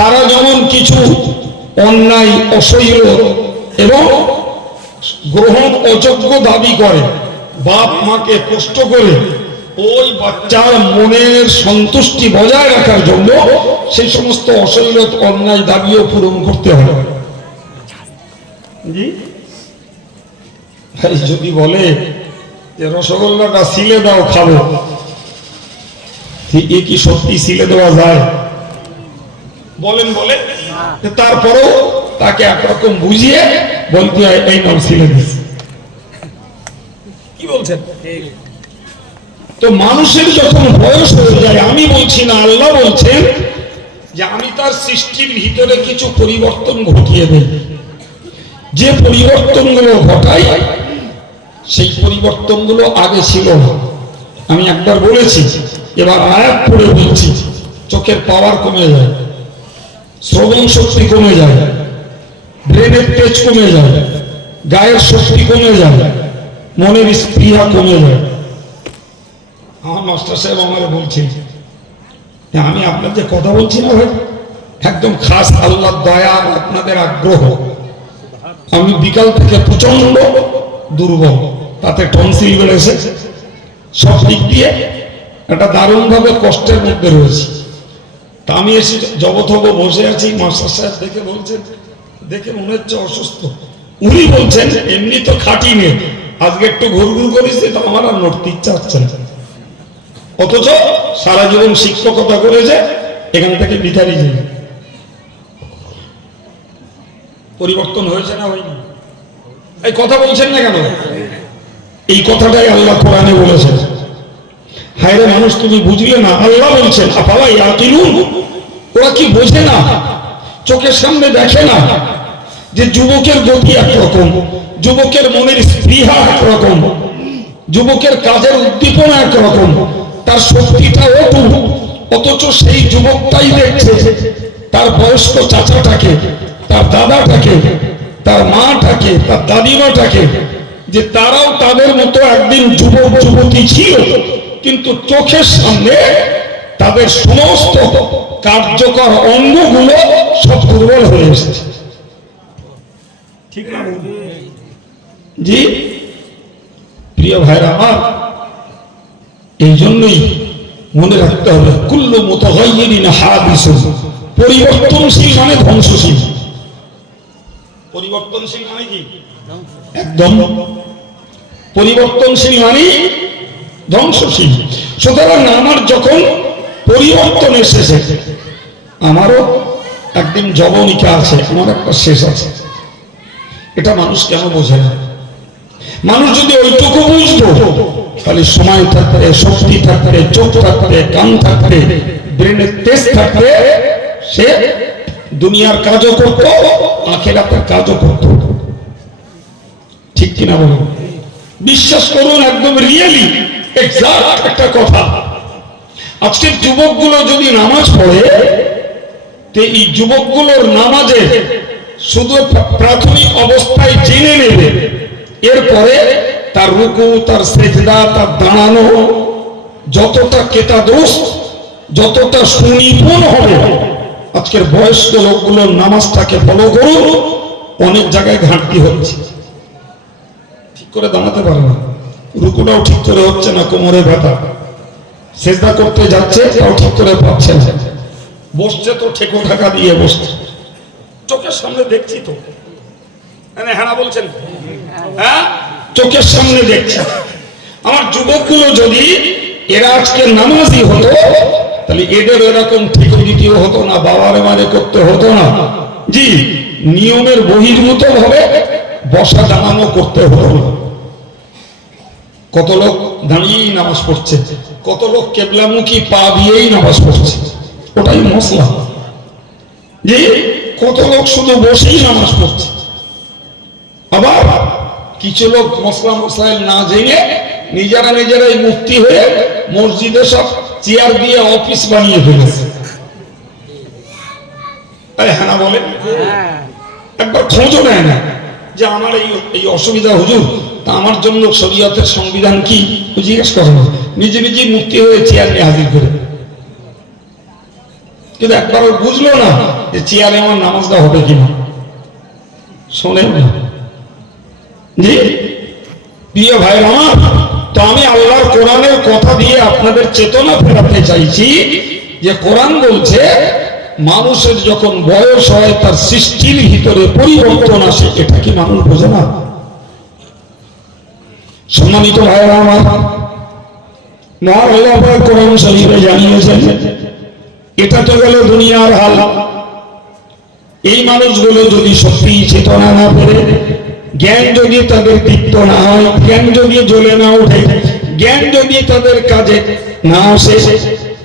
তারা যেমন কিছু অন্যায় অসহ্য এবং গ্রহণ অযোগ্য দাবি করে বাপ মাকে কষ্ট করে ওই বাচ্চার মনের সন্তুষ্টি বজায় রাখার জন্য সেই সমস্ত অসহ্যত অন্যায় দাবিও পূরণ করতে হবে যদি বলে যে রসগোল্লাটা সিলে দাও খাব। এ কি সত্যি সিলে দেওয়া যায়? বলেন বলে তারপরেও তাকে একরকম বুঝিয়ে বলতে হয় এই নাম সিলে দিস কি বলছেন? তো মানুষের যখন বয়স হয়ে যায় আমি বলছি না আল্লাহ বলছেন যে আমি তার সৃষ্টির ভিতরে কিছু পরিবর্তন ঘটিয়ে দেই। যে পরিবর্তনগুলো ঘটাই সেই পরিবর্তনগুলো আগে ছিল না। আমি একবার বলেছি এবার আয়াত পড়ে বলছি চোখের পাওয়ার কমে যায়। শ্রবণ শক্তি কমে যায়, ব্রেনের তেজ কমে যায়, গায়ের শক্তি কমে যায়, মনের স্পৃহা কমে যায়। আমার মাস্টার সাহেব আমাকে বলছে যে, আমি আপনাদের কথা বলছি না ভাই, একদম খাস আল্লাহ দয়া, আপনাদের আগ্রহ। আমি বিকাল থেকে প্রচণ্ড দুর্বল, তাতে টনসিল বেড়েছে। সব দিক দিয়ে একটা দারুণভাবে কষ্টের মধ্যে রয়েছে। তা আমি এসে জবথব বসে আছি, মাস্টার সাহেব দেখে বলছেন, দেখে মনে হচ্ছে অসুস্থ। উনি বলছেন, এমনি তো খাটি নেই আজকে একটু ঘুরঘুর করিস আমার আর নড়তে ইচ্ছা হচ্ছে না। অথচ সারা জীবন শিক্ষকতা করেছে, এখান থেকে বিতারি যাবে পরিবর্তন হয়েছে না হয়নি? এই কথা বলছেন না কেন? এই কথাটাই আল্লাহ কোরআনে বলেছেন। হায় রে মানুষ, তুমি বুঝলে না? আল্লাহ বলছেন আপালাই আকিলুন ওরা কি বোঝে না? চোখের সামনে দেখে না যে যুবকের গতি একরকম, যুবকের মনের স্পৃহা একরকম, যুবকের কাজের উদ্দীপনা একরকম, তার শক্তিটা অটু অথচ সেই যুবকটাই দেখছে তার বয়স্ক চাচাটাকে, তার দাদাটাকে, তার মাটাকে, তার দাদিমাটাকে, যে তারাও তাদের মতো একদিন যুবক যুবতী ছিল। কিন্তু চোখের সামনে তাদের সমস্ত কার্যকর অঙ্গগুলো সব দুর্বল হয়ে এসেছে। ঠিক? জি? প্রিয় ভাইরা আমার এই জন্যই মনে রাখতে হবে কুল্লু পরিবর্তনশীল মানে ধ্বংসশীল। পরিবর্তনশীল মানে কি? একদম। পরিবর্তনশীল মানে ধ্বংসশীল। সুতরাং আমার যখন পরিবর্তন এসেছে, আমারও একদিন জবনিকা আছে, আমার একটা শেষ আছে। এটা মানুষ কেন বোঝে না? মানুষ যদি ওইটুকু বুঝতো, তাহলে সময় থাকতে, শক্তি থাকতে, চোখ থাকতে, কান থাকতে, ব্রেনের তেজ থাকতে, সে দুনিয়ার কাজও করত, আখেরাতের কাজও করত। ঠিক কিনা বলুন? বিশ্বাস করুন, একদম রিয়েলি এক্সাক্ট একটা কথা, আজকের যুবকগুলো যদি নামাজ পড়ে এই যুবকগুলোর নামাজে শুধু প্রাথমিক অবস্থায় জেনে নেবে, এরপরে তার রুকু, তার সেজদা, তার দাঁড়ানো, যতটা কেতাদোষ যতটা সুনিপুণ হবে, আজকের বয়স্ক লোকগুলোর নামাজটাকে ফলো করুন, অনেক জায়গায় ঘাটতি হচ্ছে। ঠিক করে দাঁড়াতে পারে না। রুকুটাও ঠিক করে হচ্ছে না কোমরে ব্যথা। সেজদা করতে যাচ্ছে, তাও ঠিক করে পাচ্ছে না। বসছে তো ঠেকো ঢাকা দিয়ে বসছে চোখের সামনে দেখছি তো। হ্যাঁ বলছেন। হ্যাঁ? চোখের সামনে দেখছে। আমার যুবকগুলো যদি এরা আজকে নামাজি হতো, তাহলে এদের এরকম ঠিক দ্বিতীয় হতো না, বাবার মারে করতে হতো না। জি, নিয়মের বহির্ভূত ভাবে বসা দাঁড়ানো করতে হতো না। কত লোক দাঁড়িয়েই নামাজ পড়ছে? কত লোক কেবলামুখী পা দিয়েই নামাজ পড়ছে? ওটাই মশলা। যে কত লোক শুধু বসেই নামাজ পড়ছে? আবার কিছু লোক মশলা মশলায় না জেনে নিজেরা নিজেরাই মুক্তি হয়ে মসজিদে সব চেয়ার দিয়ে অফিস বানিয়ে ফেলেছে। হ্যাঁ না বলেন একবার খোঁজও নেয় না। যে আমার এই এই অসুবিধা হুজুর, তা আমার জন্য শরীয়তের সংবিধান কি? জিজ্ঞেস করো। না। নিজে নিজেই মুক্তি হয়ে চেয়ার নিয়ে হাজির করে। কিন্তু একবারও বুঝলো না যে চেয়ারে আমার নামাজটা হবে কিনা। শোনেন না। জি? প্রিয় ভাই আমার তো আমি আল্লাহর কোরআনের কথা দিয়ে আপনাদের চেতনা ফেরাতে চাইছি যে কোরআন বলছে মানুষের যখন বয়স হয়, তার সৃষ্টির ভিতরে পরিবর্তন আসে। এটা কি মানুষ বোঝে না? সম্মানিত ভাইরা আমার এটা তো গেল দুনিয়ার হাল। এই মানুষগুলো যদি সত্যি চেতনা না পেরে জ্ঞান যদি তাদের দীপ্ত না হয়, জ্ঞান যদি জ্বলে না ওঠে, জ্ঞান যদি তাদের কাজে না আসে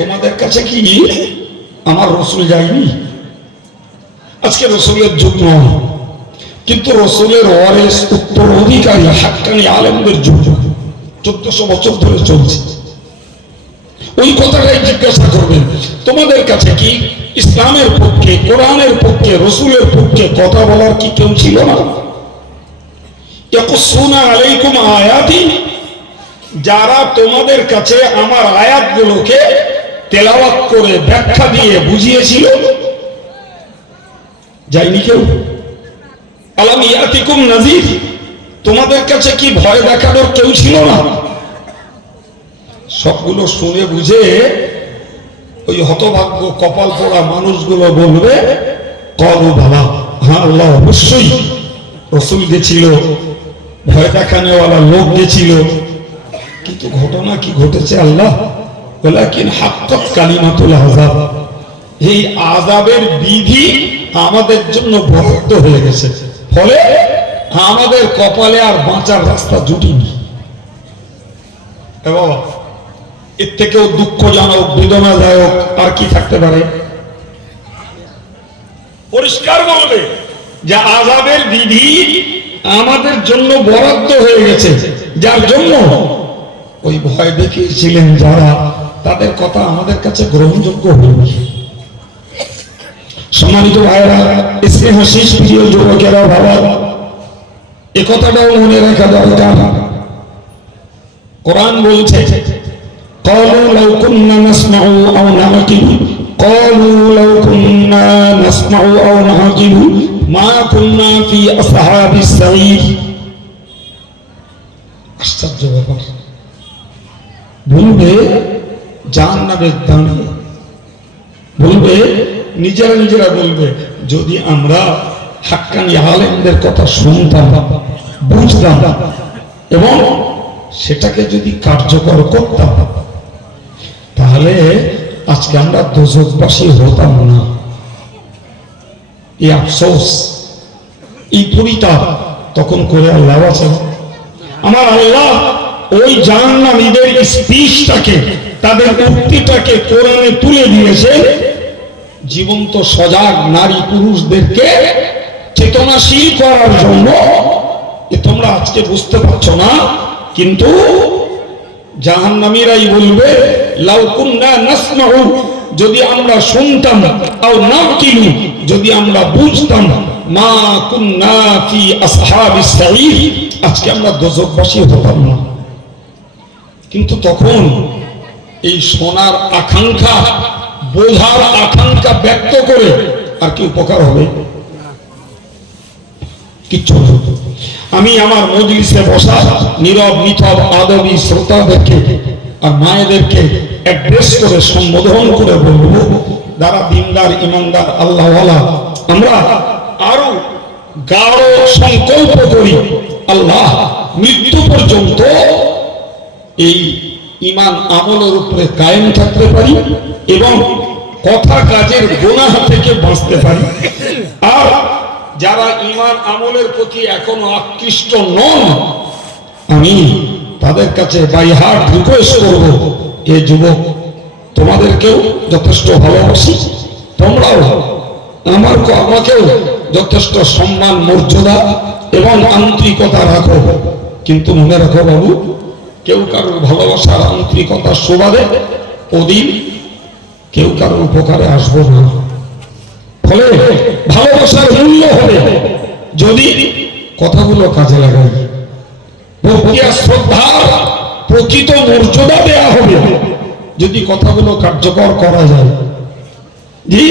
তোমাদের কাছে কি? আমার রসুল যায়নি। আজকে রসুলের যুগ কিন্তু রসুলের উত্তর অধিকারী, হাক্কানি আলেমদের যুগ চোদ্দশো বছর ধরে চলছে। ওই কথাটাই জিজ্ঞাসা করবেন তোমাদের কাছে কি ইসলামের পক্ষে, কোরআনের পক্ষে, রসুলের পক্ষে কথা বলার কি কেউ ছিল না? আলাইকুম আয়াতি যারা তোমাদের কাছে আমার আয়াতগুলোকে তেলাওয়াত করে ব্যাখ্যা দিয়ে বুঝিয়েছিল যাইনি কেউ? আলাম ইয়াতিকুম নাজির তোমাদের কাছে কি ভয় দেখানোর কেউ ছিল না? সবগুলো শুনে বুঝে ওই হতভাগ্য কপাল পোড়া মানুষগুলো বলবে করো বাবা হ্যাঁ আল্লাহ অবশ্যই রসুল গেছিল, ভয় দেখানেওয়ালা লোক গেছিল। কিন্তু ঘটনা, কি ঘটেছে আল্লাহ? আযাব। এই আযাবের বিধি আমাদের জন্য বরাদ্দ হয়ে গেছে। ফলে আমাদের কপালে আর বাঁচার রাস্তা জুটিনি এবং এর থেকেও দুঃখজনক, বেদনাদায়ক আর কি থাকতে পারে? পরিষ্কার বলবে যে আজাবের বিধি আমাদের জন্য বরাদ্দ হয়ে গেছে। যার জন্য ওই ভয় দেখিয়েছিলেন যারা তাদের কথা আমাদের কাছে গ্রহণযোগ্য হয়নি সম্মানিত ভাইরা স্নেহ শেষ প্রিয় যুবকেরা বাবা এ কথাটাও মনে রাখা দরকার কোরআন বলছে قالوا لو كنا نسمع أو نعقل قالوا لو كنا نسمع أو نعقل ما كنا في أصحاب السعير আশ্চর্য ব্যাপার বলবে জাহান্নামের দাঁড়িয়ে বলবে নিজেরা নিজেরা বলবে, যদি আমরা হাক্কানি আলেমদের কথা শুনতাম, বুঝতাম, এবং সেটাকে যদি কার্যকর করতাম, তাহলে আজকে আমরা দোজকবাসী হতাম না। এই আফসোস, এই পরিতাপ তখন করে আল্লাহ আছে আমার আল্লাহ ওই জাহান্নামীদের স্পিচটাকে, তাদের উক্তিটাকে কোরআনে তুলে দিয়েছে জীবন্ত সজাগ নারী পুরুষদেরকে চেতনাশীল করার জন্য। তোমরা আজকে বুঝতে পারছ না, কিন্তু জাহান্নামীরাই বলবে লাউকুন্না যদি আমরা শুনতাম তাও না কিনু, যদি আমরা বুঝতাম, মা কুন্না ফি আসহাবিস আজকে আমরা দোজকবাসী হতাম না। কিন্তু তখন এই সোনার আকাঙ্ক্ষা, বোঝার আকাঙ্ক্ষা ব্যক্ত করে আর কি উপকার হবে? কিচ্ছু আমি আমার মজলিসে বসা, নীরব, নিথব, আদবী শ্রোতাদেরকে আর মায়েদেরকে অ্যাড্রেস করে, সম্বোধন করে বলব, যারা দিনদার, ইমানদার আল্লাহ আমরা আরও গাঢ় সংকল্প করি, আল্লাহ মৃত্যু পর্যন্ত এই ইমান আমলের উপরে কায়েম থাকতে পারি এবং কথা কাজের গোনাহ থেকে বাঁচতে পারি। আর যারা ইমান আমলের প্রতি এখনও আকৃষ্ট নন, আমি তাদের কাছে বাই হার্ট রিকোয়েস্ট করব, এ যুবক, তোমাদেরকেও যথেষ্ট ভালোবাসি, তোমরাও আমার আমাকেও যথেষ্ট সম্মান, মর্যাদা এবং আন্তরিকতা রাখো। কিন্তু মনে রাখো বাবু কেউ কারোর ভালোবাসার আন্তরিকতার সুবাদে ওদিন কেউ কারোর উপকারে আসব না। ফলে ভালোবাসার মূল্য হবে যদি কথাগুলো কাজে লাগাই। প্রক্রিয়া, শ্রদ্ধার প্রকৃত মর্যাদা দেয়া হবে যদি কথাগুলো কার্যকর করা যায়। জি